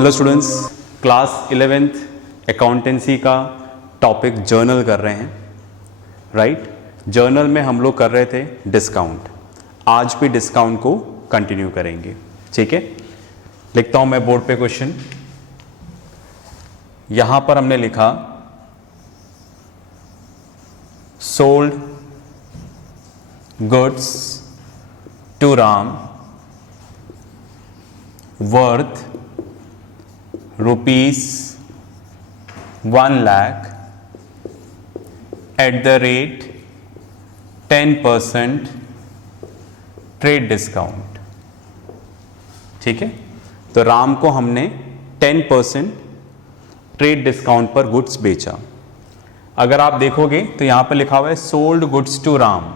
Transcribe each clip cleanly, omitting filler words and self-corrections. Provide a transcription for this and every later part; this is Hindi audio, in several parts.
Hello students, class 11th accountancy का टॉपिक जर्नल कर रहे हैं, राइट। जर्नल में हम लोग कर रहे थे डिस्काउंट। आज भी डिस्काउंट को कंटिन्यू करेंगे, ठीक है। लिखता हूं मैं बोर्ड पे क्वेश्चन। यहां पर हमने लिखा sold goods to Ram worth rupees 1 lakh at the rate 10% trade discount, ठीक है। तो राम को हमने 10% ट्रेड डिस्काउंट पर गुड्स बेचा। अगर आप देखोगे तो यहां पर लिखा हुआ है sold goods to Ram,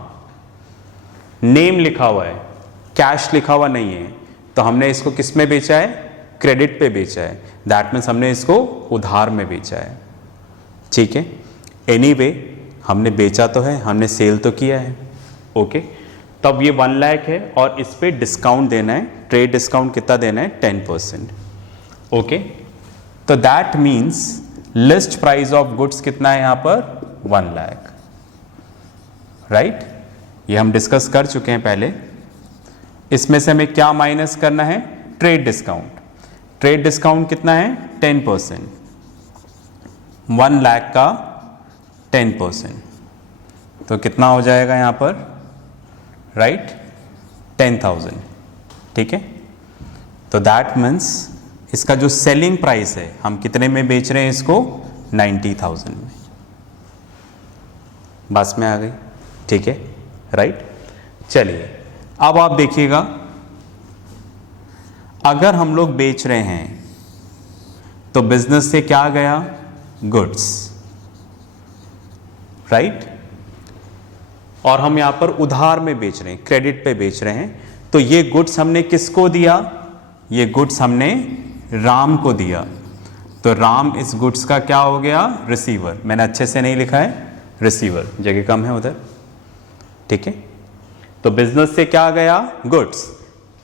name लिखा हुआ है, कैश लिखा हुआ नहीं है। तो हमने इसको किस में बेचा है? क्रेडिट पे बेचा है। दैट मीन्स हमने इसको उधार में बेचा है, ठीक है। एनीवे हमने बेचा तो है, हमने सेल तो किया है, ओके। तब ये 1 लाख है और इस पे डिस्काउंट देना है। ट्रेड डिस्काउंट कितना देना है? 10%, ओके। तो that means list price of goods कितना है यहां पर? 1 लाख, राइट। ये हम डिस्कस कर चुके हैं पहले। इसमें से हमें क्या माइनस करना है? Trade discount. ट्रेड डिस्काउंट कितना है? 10%। 1 लाख का 10%, तो कितना हो जाएगा यहां पर? राइट, 10,000, ठीक है। तो दैट मीन्स इसका जो सेलिंग प्राइस है, हम कितने में बेच रहे हैं इसको? 90,000 में। बस में आ गई, ठीक है, राइट। चलिए अब आप देखिएगा, अगर हम लोग बेच रहे हैं तो बिजनेस से क्या गया? Goods, right. और हम यहां पर उधार में बेच रहे हैं, क्रेडिट पे बेच रहे हैं। तो ये गुड्स हमने किसको दिया? ये गुड्स हमने राम को दिया। तो राम इस गुड्स का क्या हो गया? रिसीवर। मैंने अच्छे से नहीं लिखा है, रिसीवर, जगह कम है उधर, ठीक है। तो बिजनेस से क्या गया? गुड्स।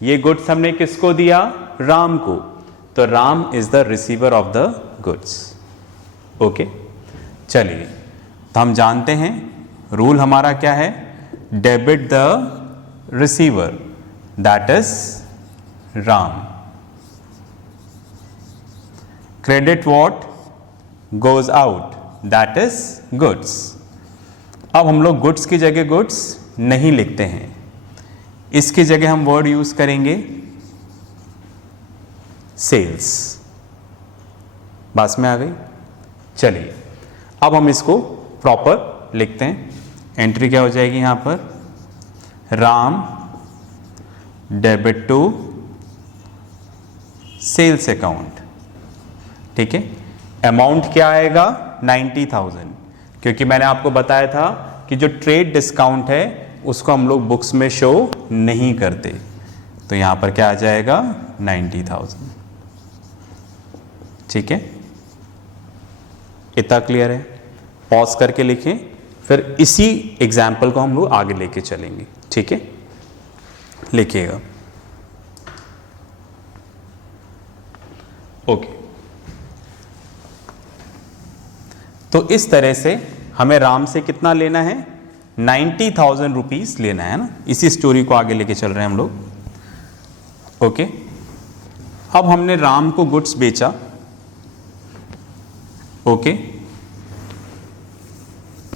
ये गुड्स हमने किसको दिया? राम को। तो Ram is the receiver of the goods, okay. चलिए, तो हम जानते हैं रूल हमारा क्या है? Debit the receiver, that is Ram. Credit what goes out, that is goods. अब हम लोग गुड्स की जगह गुड्स नहीं लिखते हैं, इसकी जगह हम वर्ड यूज करेंगे सेल्स। बात में आ गई। चलिए अब हम इसको प्रॉपर लिखते हैं। एंट्री क्या हो जाएगी यहां पर? Ram debit to sales account, ठीक है। अमाउंट क्या आएगा? 90,000, क्योंकि मैंने आपको बताया था कि जो ट्रेड डिस्काउंट है उसको हम लोग बुक्स में शो नहीं करते। तो यहां पर क्या आ जाएगा? 90,000, ठीक है। इतना क्लियर है? पॉज करके लिखें, फिर इसी एग्जाम्पल को हम लोग आगे लेके चलेंगे, ठीक है। लिखिएगा, ओके। तो इस तरह से हमें राम से कितना लेना है? 90,000 रुपीज लेना है ना। इसी स्टोरी को आगे लेके चल रहे हैं हम लोग, ओके। अब हमने राम को गुड्स बेचा, ओके।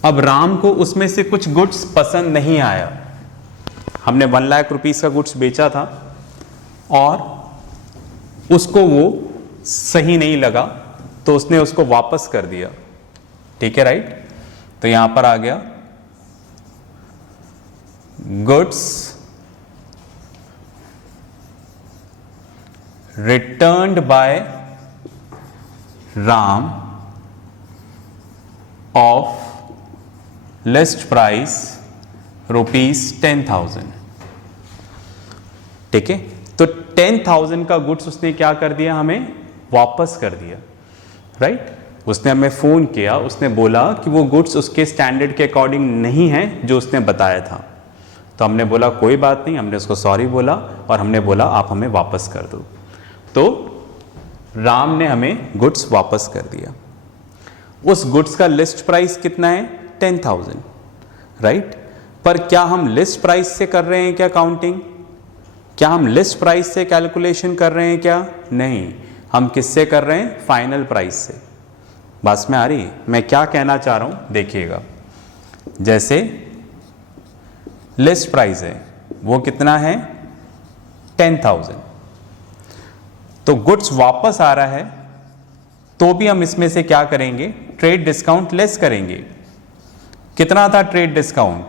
अब राम को उसमें से कुछ गुड्स पसंद नहीं आया। हमने 1 लाख रुपीज का गुड्स बेचा था और उसको वो सही नहीं लगा, तो उसने उसको वापस कर दिया, ठीक है, राइट। तो यहां पर आ गया goods returned by Ram of list price ₹10,000, ठीक है। तो 10,000 का गुड्स उसने क्या कर दिया? हमें वापस कर दिया, राइट। उसने हमें फ़ोन किया, उसने बोला कि वो गुड्स उसके स्टैंडर्ड के अकॉर्डिंग नहीं है जो उसने बताया था। तो हमने बोला कोई बात नहीं, हमने उसको सॉरी बोला और हमने बोला आप हमें वापस कर दो। तो राम ने हमें गुड्स वापस कर दिया। उस गुड्स का लिस्ट प्राइस कितना है? 10,000, राइट। पर क्या हम लिस्ट प्राइस से कर रहे हैं क्या काउंटिंग? क्या हम लिस्ट प्राइस से कैलकुलेशन कर रहे हैं क्या? नहीं, हम किससे कर रहे हैं? फाइनल प्राइस से। बस में आ रही? मैं क्या कहना चाह रहा हूं देखिएगा। जैसे लिस्ट प्राइस है वो कितना है? 10,000। तो गुड्स वापस आ रहा है तो भी हम इसमें से क्या करेंगे? ट्रेड डिस्काउंट लेस करेंगे। कितना था ट्रेड डिस्काउंट?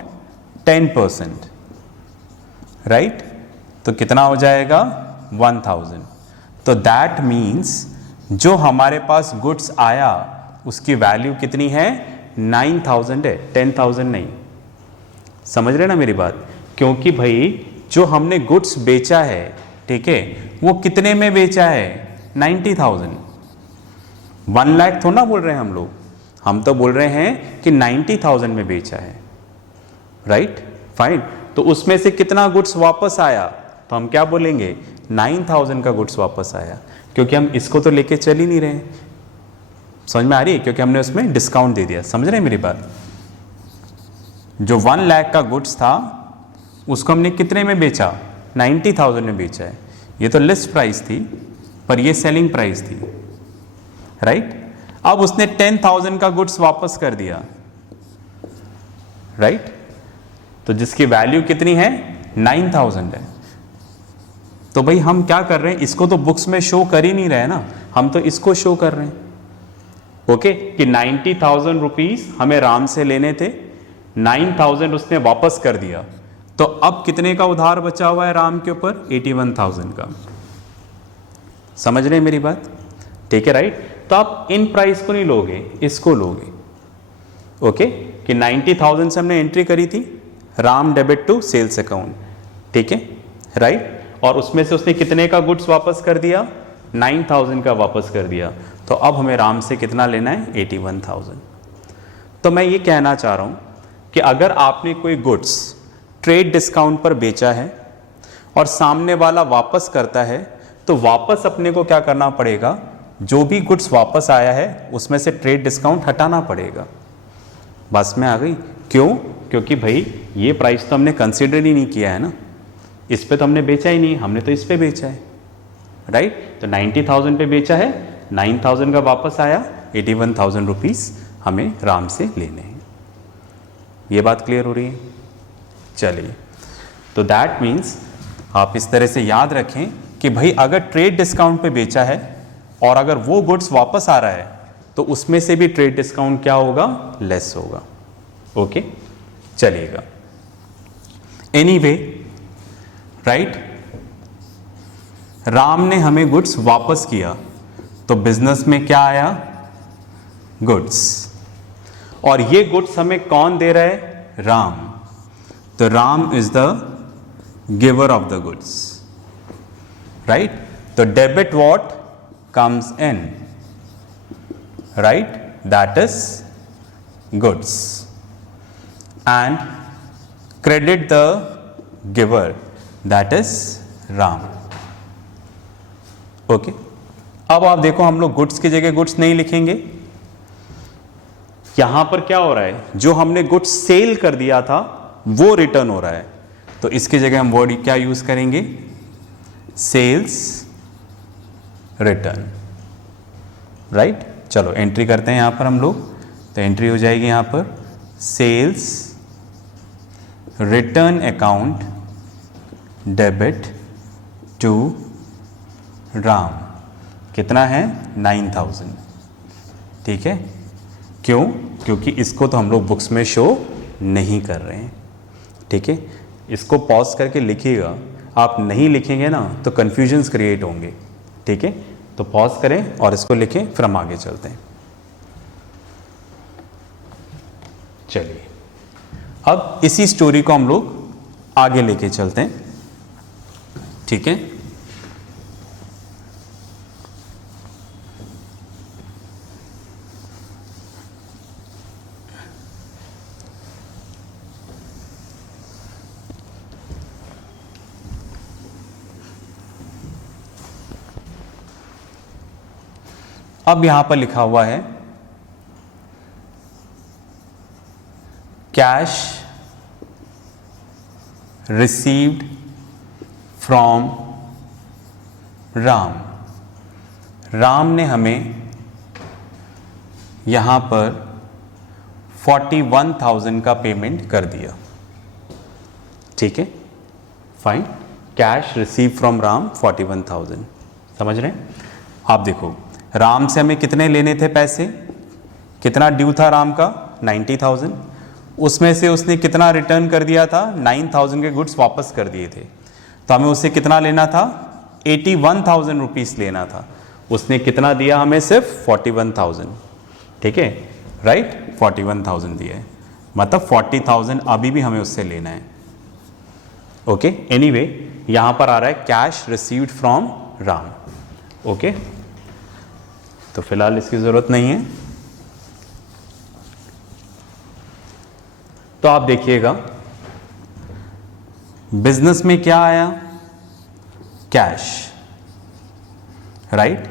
10%, राइट। तो कितना हो जाएगा? 1000। तो दैट मीन्स जो हमारे पास गुड्स आया उसकी वैल्यू कितनी है? 9,000 है, 10,000 नहीं। समझ रहे ना मेरी बात? क्योंकि भाई जो हमने गुड्स बेचा है, ठीक है, वो कितने में बेचा है? 90,000। 1 लाख थोड़ा ना बोल रहे हैं हम लोग, हम तो बोल रहे हैं कि 90,000 में बेचा है, राइट, फाइन। तो उसमें से कितना गुड्स वापस आया? तो हम क्या बोलेंगे? 9,000 का गुड्स वापस आया, क्योंकि हम इसको तो लेके चल ही नहीं रहे हैं। समझ में आ रही है? क्योंकि हमने उसमें डिस्काउंट दे दिया। समझ रहे हैं मेरी बात? जो 1 लाख का गुड्स था उसको हमने कितने में बेचा? 90,000 में बेचा है। ये तो लिस्ट प्राइस थी पर ये सेलिंग प्राइस थी, राइट। अब उसने 10,000 का गुड्स वापस कर दिया, राइट। तो जिसकी वैल्यू कितनी है? 9,000 है। तो भाई हम क्या कर रहे हैं? इसको तो बुक्स में शो कर ही नहीं रहे ना, हम तो इसको शो कर रहे हैं, ओके, कि 90,000 रुपीज हमें राम से लेने थे, 9,000 उसने वापस कर दिया। तो अब कितने का उधार बचा हुआ है राम के ऊपर? 81,000 का। समझ रहे हैं मेरी बात? ठीक है, राइट। तो आप इन प्राइस को नहीं लोगे, इसको लोगे, ओके, कि 90,000 से हमने एंट्री करी थी, Ram debit to sales account, ठीक है, राइट। और उसमें से उसने कितने का गुड्स वापस कर दिया? 9,000 का वापस कर दिया। तो अब हमें राम से कितना लेना है? 81,000। तो मैं ये कहना चाह रहा हूं कि अगर आपने कोई गुड्स ट्रेड डिस्काउंट पर बेचा है और सामने वाला वापस करता है, तो वापस अपने को क्या करना पड़ेगा? जो भी गुड्स वापस आया है उसमें से ट्रेड डिस्काउंट हटाना पड़ेगा। बस में आ गई? क्यों? क्योंकि भाई ये प्राइस तो हमने कंसिडर ही नहीं किया है ना, इस पे तो हमने बेचा ही नहीं, हमने तो इस पे बेचा है, राइट। तो 90,000 पे बेचा है, 9,000 का वापस आया, 81,000 रुपीज हमें राम से लेने हैं। ये बात क्लियर हो रही है? चलिए, तो दैट मीन्स आप इस तरह से याद रखें कि भाई अगर ट्रेड डिस्काउंट पे बेचा है और अगर वो गुड्स वापस आ रहा है तो उसमें से भी ट्रेड डिस्काउंट क्या होगा? लेस होगा, ओके, चलिएगा। एनीवे, राइट, राम ने हमें गुड्स वापस किया तो बिजनेस में क्या आया? गुड्स। और ये गुड्स हमें कौन दे रहा है? राम। तो Ram is the giver of the goods, right. तो debit what comes in, right, that is goods, and credit the giver, that is Ram, okay. अब आप देखो, हम लोग गुड्स की जगह गुड्स नहीं लिखेंगे। यहां पर क्या हो रहा है? जो हमने गुड्स सेल कर दिया था वो रिटर्न हो रहा है, तो इसकी जगह हम वर्ड क्या यूज करेंगे? Sales return, right. चलो एंट्री करते हैं यहां पर हम लोग। तो एंट्री हो जाएगी यहां पर sales return account debit to Ram. कितना है? 9,000, ठीक है। क्यों? क्योंकि इसको तो हम लोग बुक्स में शो नहीं कर रहे हैं, ठीक है। इसको पॉज करके लिखिएगा, आप नहीं लिखेंगे ना तो कन्फ्यूजन्स क्रिएट होंगे, ठीक है। तो पॉज करें और इसको लिखें, फिर हम आगे चलते हैं। चलिए, अब इसी स्टोरी को हम लोग आगे लेके चलते हैं, ठीक है। अब यहां पर लिखा हुआ है cash received from Ram. Ram ने हमें यहां पर 41,000 का पेमेंट कर दिया। ठीक है, fine. Cash receive from Ram 41,000। समझ रहे हैं? आप देखो, राम से हमें कितने लेने थे पैसे, कितना ड्यू था राम का 90,000, उसमें से उसने कितना रिटर्न कर दिया था, 9,000 के गुड्स वापस कर दिए थे। तो हमें उससे कितना लेना था, 81,000 रुपीस लेना था। उसने कितना दिया हमें, सिर्फ 41,000। ठीक है, राइट, 41,000 दिया है, मतलब 40,000 अभी भी हमें उससे लेना है। ओके, एनीवे यहां पर आ रहा है cash received from Ram. Okay, तो फिलहाल इसकी जरूरत नहीं है। तो आप देखिएगा बिजनेस में क्या आया, कैश, राइट।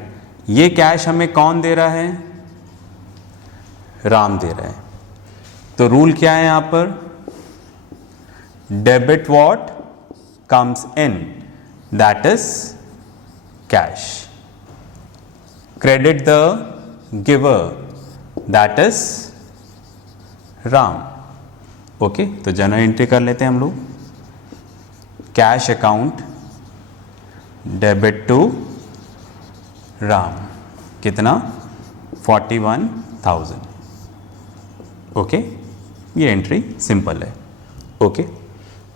ये कैश हमें कौन दे रहा है, राम दे रहा है। तो रूल क्या है यहां पर, debit what comes in, that is cash, credit the giver, that is Ram. Okay, तो जनरल एंट्री कर लेते हैं हम लोग, cash account debit to Ram, कितना 41,000। ओके, ये एंट्री सिंपल है। ओके,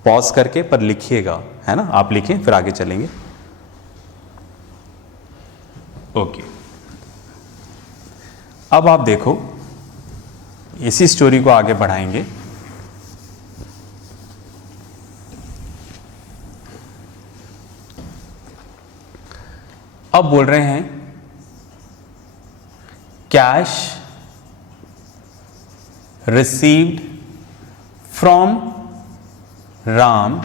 पॉज करके पर लिखिएगा, है ना, आप लिखें फिर आगे चलेंगे। ओके, अब आप देखो, इसी स्टोरी को आगे बढ़ाएंगे। अब बोल रहे हैं cash received from Ram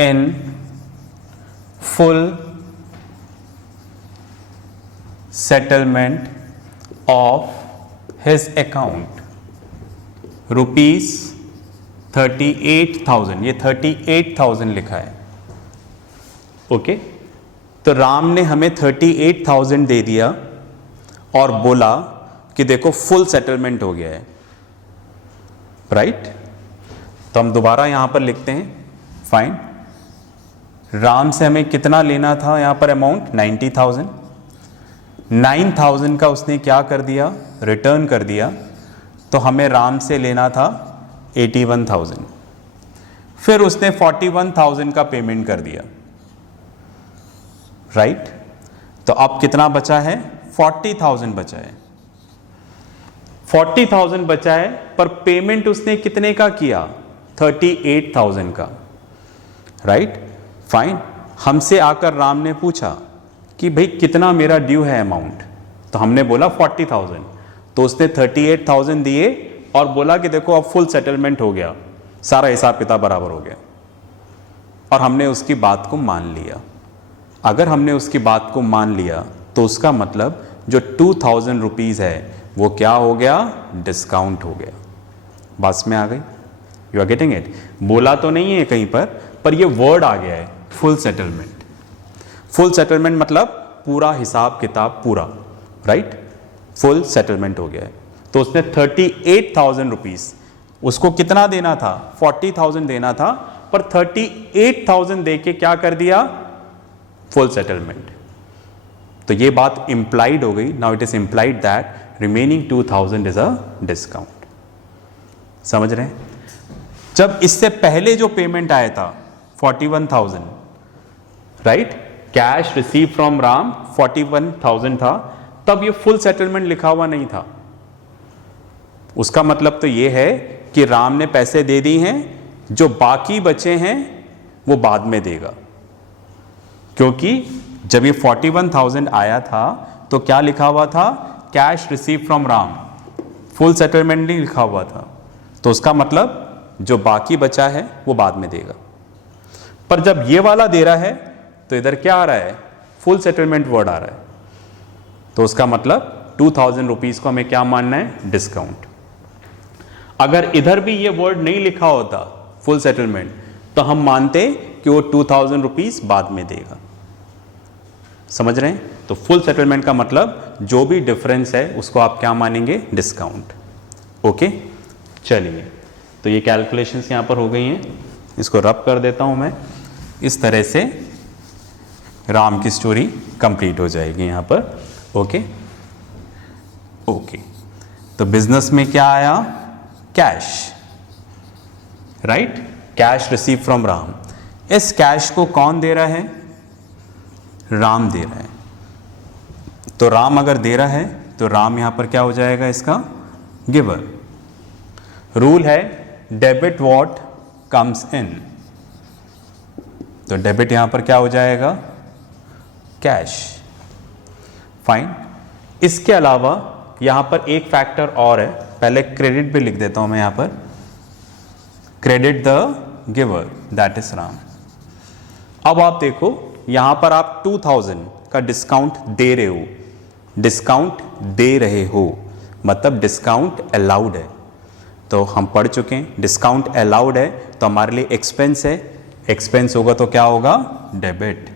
in full settlement of his account rupees 38,000। ये 38,000 लिखा है। ओके, तो राम ने हमें 38,000 दे दिया और बोला कि देखो फुल सेटलमेंट हो गया है, राइट। तो हम दोबारा यहां पर लिखते हैं, फाइन। राम से हमें कितना लेना था यहां पर अमाउंट, 90,000। 9,000 का उसने क्या कर दिया, रिटर्न कर दिया। तो हमें राम से लेना था 81,000। फिर उसने 41,000 का पेमेंट कर दिया, राइट। तो अब कितना बचा है, 40,000 बचा है। 40,000 बचा है, पर पेमेंट उसने कितने का किया, 38,000 का, राइट, फाइन। हमसे आकर राम ने पूछा कि भाई कितना मेरा ड्यू है अमाउंट, तो हमने बोला 40,000। तो उसने 38,000 दिए और बोला कि देखो अब फुल सेटलमेंट हो गया, सारा हिसाब किताब बराबर हो गया, और हमने उसकी बात को मान लिया। अगर हमने उसकी बात को मान लिया तो उसका मतलब जो 2,000 रुपीज़ है वो क्या हो गया, डिस्काउंट हो गया। बात में आ गई, यू आर गेटिंग इट। बोला तो नहीं है कहीं पर ये वर्ड आ गया है, फुल सेटलमेंट। फुल सेटलमेंट मतलब पूरा हिसाब किताब पूरा, राइट, फुल सेटलमेंट हो गया है। तो उसने 38,000 रुपीज़, उसको कितना देना था, 40,000 देना था, पर 38,000 दे के क्या कर दिया, फुल सेटलमेंट। तो ये बात इंप्लाइड हो गई। Now it is implied that remaining 2,000 is a discount. समझ रहे हैं? जब इससे पहले जो पेमेंट आया था 41,000, right, cash receive from Ram 41,000 था, तब ये फुल सेटलमेंट लिखा हुआ नहीं था। उसका मतलब तो ये है कि राम ने पैसे दे दी हैं, जो बाकी बचे हैं वो बाद में देगा। क्योंकि जब ये 41,000 आया था तो क्या लिखा हुआ था, cash receive from Ram, full settlement नहीं लिखा हुआ था। तो उसका मतलब जो बाकी बचा है वो बाद में देगा। पर जब ये वाला दे रहा है तो इधर क्या आ रहा है, फुल सेटलमेंट वर्ड आ रहा है। तो उसका मतलब 2000 रुपीज़ को हमें क्या मानना है, डिस्काउंट। अगर इधर भी ये वर्ड नहीं लिखा होता फुल सेटलमेंट, तो हम मानते कि वो 2000 रुपीज़ बाद में देगा। समझ रहे हैं? तो फुल सेटलमेंट का मतलब जो भी डिफरेंस है उसको आप क्या मानेंगे, डिस्काउंट। ओके, चलिए, तो ये कैलकुलेशंस यहाँ पर हो गई हैं। इसको रब कर देता हूँ मैं। इस तरह से राम की स्टोरी कंप्लीट हो जाएगी यहाँ पर। ओके ओके, तो बिजनेस में क्या आया, cash, right, cash receive from Ram. इस कैश को कौन दे रहा है, राम दे रहा है। तो राम अगर दे रहा है तो राम यहां पर क्या हो जाएगा, इसका गिवर। रूल है डेबिट व्हाट कम्स इन, तो डेबिट यहां पर क्या हो जाएगा, कैश। फाइन। इसके अलावा यहां पर एक फैक्टर और है, पहले क्रेडिट भी लिख देता हूं मैं यहां पर, credit the giver that is Ram. अब आप देखो यहां पर आप 2000 का डिस्काउंट दे रहे हो, डिस्काउंट दे रहे हो मतलब डिस्काउंट अलाउड है। तो हम पढ़ चुके हैं डिस्काउंट अलाउड है तो हमारे लिए एक्सपेंस है, एक्सपेंस होगा तो क्या होगा, डेबिट।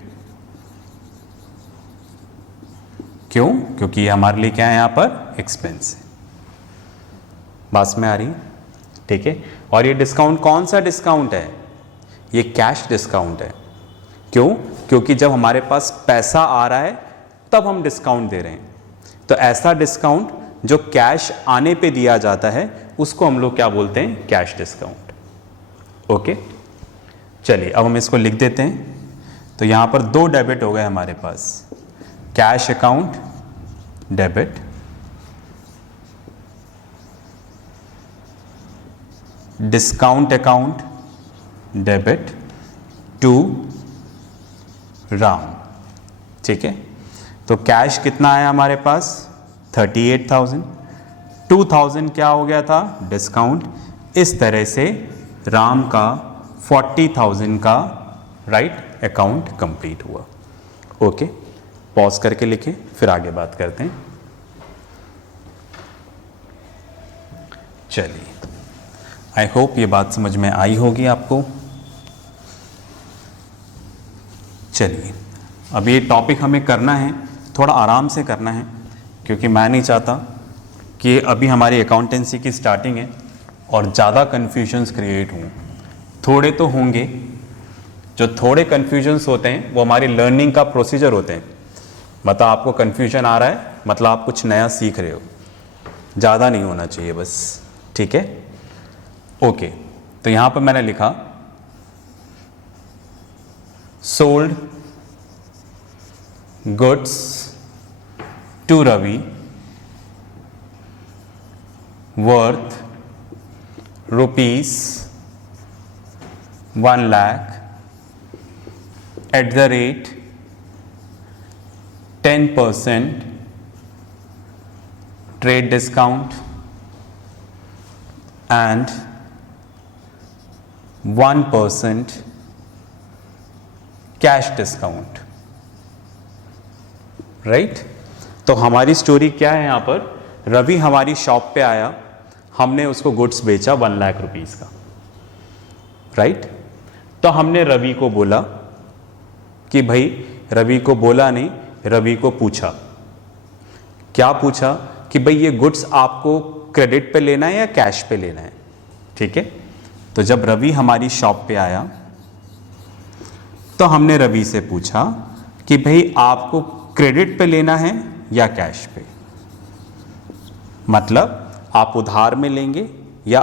क्यों, क्योंकि ये हमारे लिए क्या है, यहां पर एक्सपेंस है। बात में आ रही है? ठीक है। और ये डिस्काउंट कौन सा डिस्काउंट है, ये कैश डिस्काउंट है। क्यों, क्योंकि जब हमारे पास पैसा आ रहा है तब हम डिस्काउंट दे रहे हैं। तो ऐसा डिस्काउंट जो कैश आने पे दिया जाता है उसको हम लोग क्या बोलते हैं, कैश डिस्काउंट। ओके, चलिए अब हम इसको लिख देते हैं। तो यहां पर दो डेबिट हो गए हमारे पास, cash account debit, discount account debit to Ram. ठीक है, तो कैश कितना आया हमारे पास, 38,000, 2000 क्या हो गया था, डिस्काउंट। इस तरह से राम का 40,000 का राइट अकाउंट कंप्लीट हुआ। ओके, पॉज करके लिखें फिर आगे बात करते हैं। चलिए, आई होप ये बात समझ में आई होगी आपको। चलिए, अब ये टॉपिक हमें करना है, थोड़ा आराम से करना है, क्योंकि मैं नहीं चाहता कि अभी हमारी अकाउंटेंसी की स्टार्टिंग है और ज़्यादा कन्फ्यूजन्स क्रिएट हों। थोड़े तो होंगे, जो थोड़े कन्फ्यूजन्स होते हैं वो हमारी लर्निंग का प्रोसीजर होते हैं। मतलब आपको कन्फ्यूजन आ रहा है मतलब आप कुछ नया सीख रहे हो, ज़्यादा नहीं होना चाहिए बस। ठीक है, ओके। तो यहाँ पर मैंने लिखा sold goods to Ravi worth ₹1 lakh at the rate 10% trade discount and 1% cash discount, right. तो हमारी स्टोरी क्या है, यहाँ पर रवि हमारी शॉप पे आया, हमने उसको गुड्स बेचा 1 लाख रुपीस का, राइट। तो हमने रवि को बोला कि भाई, रवि को बोला नहीं, रवि को पूछा। क्या पूछा कि भाई ये गुड्स आपको क्रेडिट पे लेना है या कैश पे लेना है। ठीक है, तो जब रवि हमारी शॉप पे आया तो हमने रवि से पूछा कि भाई आपको क्रेडिट पे लेना है या कैश पे, मतलब आप उधार में लेंगे या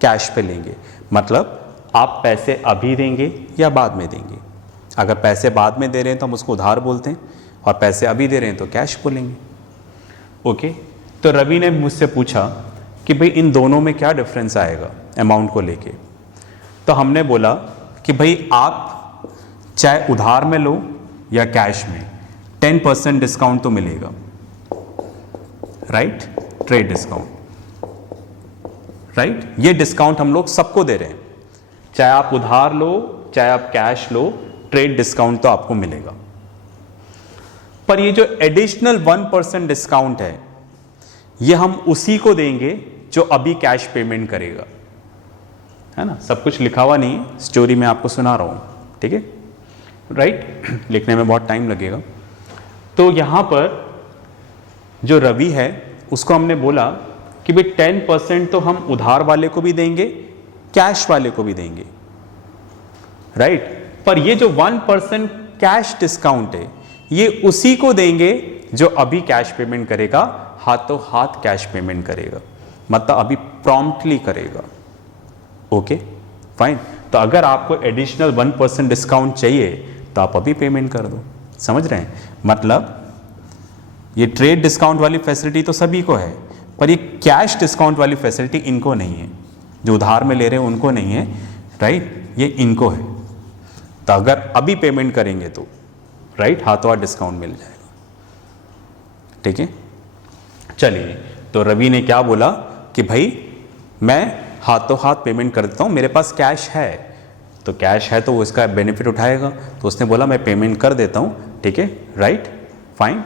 कैश पे लेंगे, मतलब आप पैसे अभी देंगे या बाद में देंगे। अगर पैसे बाद में दे रहे हैं तो हम उसको उधार बोलते हैं, और पैसे अभी दे रहे हैं तो कैश बोलेंगे। ओके, तो रवि ने मुझसे पूछा कि भाई इन दोनों में क्या डिफरेंस आएगा अमाउंट को लेके। तो हमने बोला कि भाई आप चाहे उधार में लो या कैश में 10% डिस्काउंट तो मिलेगा, राइट, ट्रेड डिस्काउंट, राइट। ये डिस्काउंट हम लोग सबको दे रहे हैं, चाहे आप उधार लो चाहे आप कैश लो, ट्रेड डिस्काउंट तो आपको मिलेगा। पर ये जो एडिशनल 1% डिस्काउंट है ये हम उसी को देंगे जो अभी कैश पेमेंट करेगा, है ना। सब कुछ लिखा हुआ नहीं है, स्टोरी में आपको सुना रहा हूं, ठीक है, राइट। लिखने में बहुत टाइम लगेगा। तो यहां पर जो रवि है उसको हमने बोला कि भाई 10% तो हम उधार वाले को भी देंगे, कैश वाले को भी देंगे, राइट। पर ये जो 1% कैश डिस्काउंट है ये उसी को देंगे जो अभी कैश पेमेंट करेगा, हाथों हाथ कैश पेमेंट करेगा, मतलब अभी प्रॉम्प्टली करेगा। Okay fine. तो अगर आपको एडिशनल 1% डिस्काउंट चाहिए तो आप अभी पेमेंट कर दो, समझ रहे हैं। मतलब ये ट्रेड डिस्काउंट वाली फैसिलिटी तो सभी को है, पर ये कैश डिस्काउंट वाली फैसिलिटी इनको नहीं है, जो उधार में ले रहे हैं उनको नहीं है, राइट, ये इनको है। तो अगर अभी पेमेंट करेंगे तो राइट हाथों हाथ डिस्काउंट मिल जाएगा, ठीक है। चलिए, तो रवि ने क्या बोला कि भाई मैं हाथों हाथ पेमेंट कर देता हूँ, मेरे पास कैश है, तो कैश है तो वो इसका बेनिफिट उठाएगा। तो उसने बोला मैं पेमेंट कर देता हूँ, ठीक है, राइट, फाइन,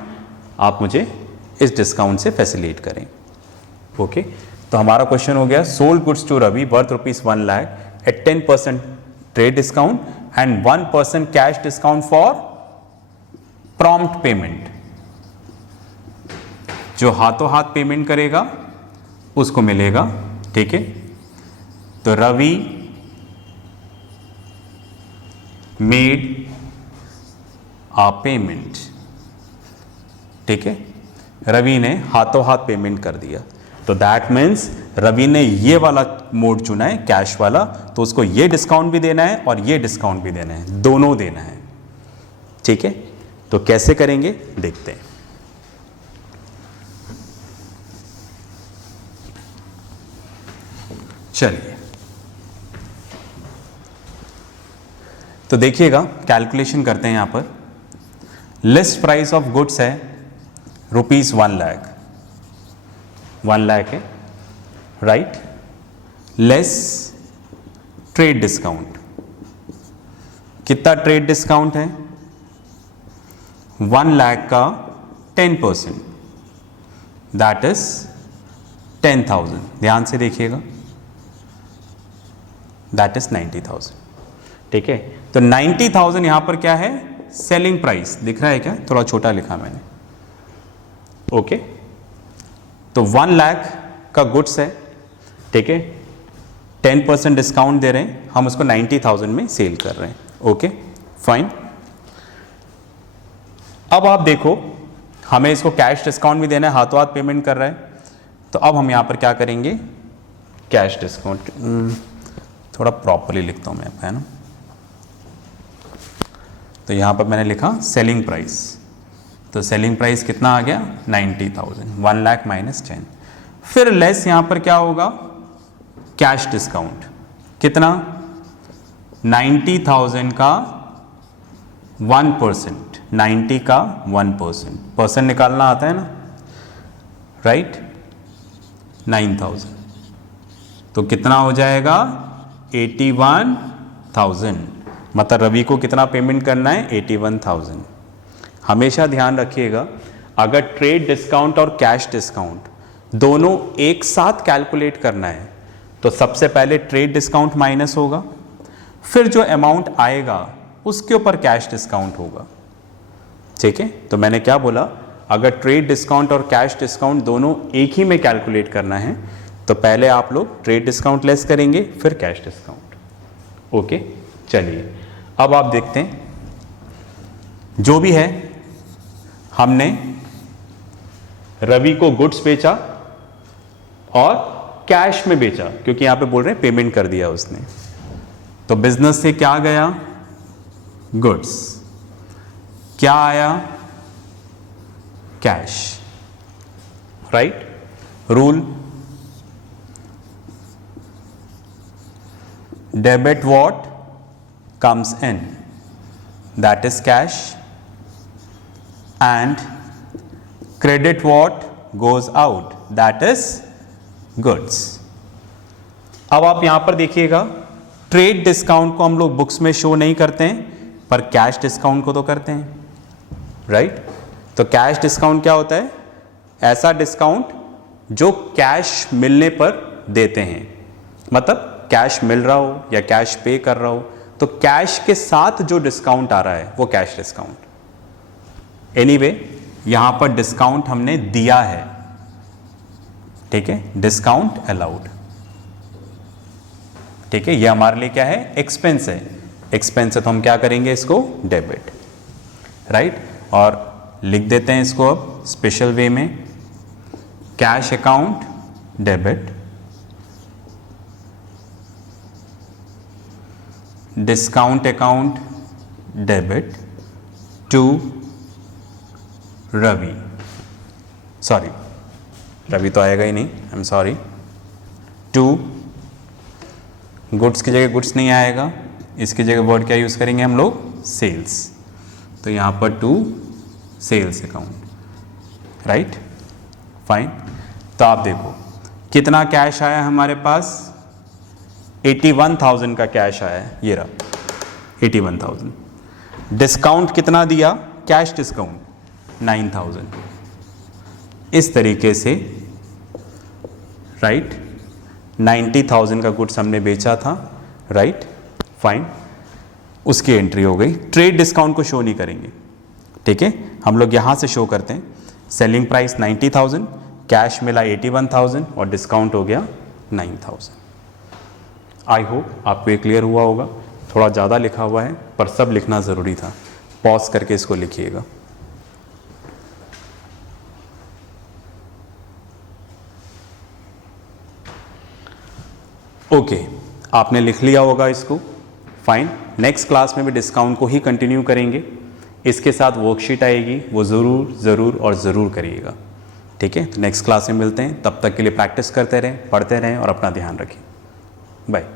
आप मुझे इस डिस्काउंट से फैसिलिटेट करें। ओके, तो हमारा क्वेश्चन हो गया, sold goods to Ravi worth ₹1 lakh at 10% trade discount and 1% cash discount for prompt payment. जो हाथों हाथ पेमेंट करेगा उसको मिलेगा, ठीक है। तो रवि मेड आ पेमेंट, ठीक है, रवि ने हाथों हाथ पेमेंट कर दिया। तो दैट मीन्स रवि ने ये वाला मोड चुना है, कैश वाला, तो उसको ये डिस्काउंट भी देना है और ये डिस्काउंट भी देना है, दोनों देना है, ठीक है। तो कैसे करेंगे देखते हैं। चलिए, तो देखिएगा, कैलकुलेशन करते हैं। यहां पर लिस्ट प्राइस ऑफ गुड्स है ₹1 लाख, 1 लाख है, राइट, लेस ट्रेड डिस्काउंट। कितना ट्रेड डिस्काउंट है? 1 लाख का 10%, दैट इज 10,000। ध्यान से देखिएगा, दैट इज 90,000, ठीक है। तो 90,000 यहां पर क्या है? सेलिंग प्राइस दिख रहा है क्या? थोड़ा छोटा लिखा मैंने, ओके। तो 1 लाख का गुड्स है, ठीक है, 10% डिस्काउंट दे रहे हैं, हम उसको 90,000 में सेल कर रहे हैं, ओके फाइन। अब आप देखो, हमें इसको कैश डिस्काउंट भी देना है, हाथों हाथ पेमेंट कर रहा है, तो अब हम यहां पर क्या करेंगे? कैश डिस्काउंट थोड़ा प्रॉपरली लिखता हूं मैं, है ना। तो यहां पर मैंने लिखा सेलिंग प्राइस, तो सेलिंग प्राइस कितना आ गया? 90,000, 1 लाख माइनस 10। फिर लेस यहां पर क्या होगा? कैश डिस्काउंट कितना? 90,000 का 1%, 90 का 1%, परसेंट निकालना आता है ना, राइट, 9,000, तो कितना हो जाएगा? 81,000। मतलब रवि को कितना पेमेंट करना है? 81,000। हमेशा ध्यान रखिएगा, अगर ट्रेड डिस्काउंट और कैश डिस्काउंट दोनों एक साथ कैलकुलेट करना है तो सबसे पहले ट्रेड डिस्काउंट माइनस होगा, फिर जो अमाउंट आएगा उसके ऊपर कैश डिस्काउंट होगा, ठीक है। तो मैंने क्या बोला? अगर ट्रेड डिस्काउंट और कैश डिस्काउंट दोनों एक ही में कैलकुलेट करना है तो पहले आप लोग ट्रेड डिस्काउंट लेस करेंगे, फिर कैश डिस्काउंट, ओके। चलिए, अब आप देखते हैं, जो भी है हमने रवि को गुड्स बेचा और कैश में बेचा, क्योंकि यहां पे बोल रहे हैं पेमेंट कर दिया उसने। तो बिजनेस से क्या गया? गुड्स। क्या आया? Cash, right. Rule, debit what comes in, that is cash, and credit what goes out, that is goods। अब आप यहां पर देखिएगा, ट्रेड डिस्काउंट को हम लोग बुक्स में शो नहीं करते हैं, पर कैश डिस्काउंट को तो करते हैं, राइट। तो कैश डिस्काउंट क्या होता है? ऐसा डिस्काउंट जो कैश मिलने पर देते हैं, मतलब कैश मिल रहा हो या कैश पे कर रहा हो, तो कैश के साथ जो डिस्काउंट आ रहा है वो कैश डिस्काउंट। एनीवे, यहां पर डिस्काउंट हमने दिया है, ठीक है, डिस्काउंट अलाउड, ठीक है। ये हमारे लिए क्या है? एक्सपेंस है। एक्सपेंस है तो हम क्या करेंगे? इसको डेबिट, राइट। और लिख देते हैं इसको अब स्पेशल वे में, cash account debit, discount account debit to Ravi. Sorry, Ravi तो आएगा ही नहीं, I am sorry. To goods की जगह गुड्स नहीं आएगा, इसकी जगह वर्ड क्या यूज़ करेंगे हम लोग? सेल्स। तो यहाँ पर to sales account, right, fine. तो आप देखो कितना कैश आया हमारे पास? 81,000 का कैश आया है, ये रहा 81,000। डिस्काउंट कितना दिया? Cash discount 9,000। इस तरीके से, राइट, 90,000 का गुड्स हमने बेचा था, राइट, फाइन, उसकी एंट्री हो गई। ट्रेड डिस्काउंट को शो नहीं करेंगे, ठीक है, हम लोग यहाँ से शो करते हैं। सेलिंग प्राइस 90,000, कैश मिला 81,000 और डिस्काउंट हो गया 9,000। आई होप आपको ये क्लियर हुआ होगा। थोड़ा ज़्यादा लिखा हुआ है पर सब लिखना ज़रूरी था। पॉज करके इसको लिखिएगा। ओके, आपने लिख लिया होगा इसको, फाइन। नेक्स्ट क्लास में भी डिस्काउंट को ही कंटिन्यू करेंगे। इसके साथ वर्कशीट आएगी, वो ज़रूर ज़रूर और ज़रूर करिएगा, ठीक है। तो नेक्स्ट क्लास में मिलते हैं, तब तक के लिए प्रैक्टिस करते रहें, पढ़ते रहें और अपना ध्यान रखें। बाय।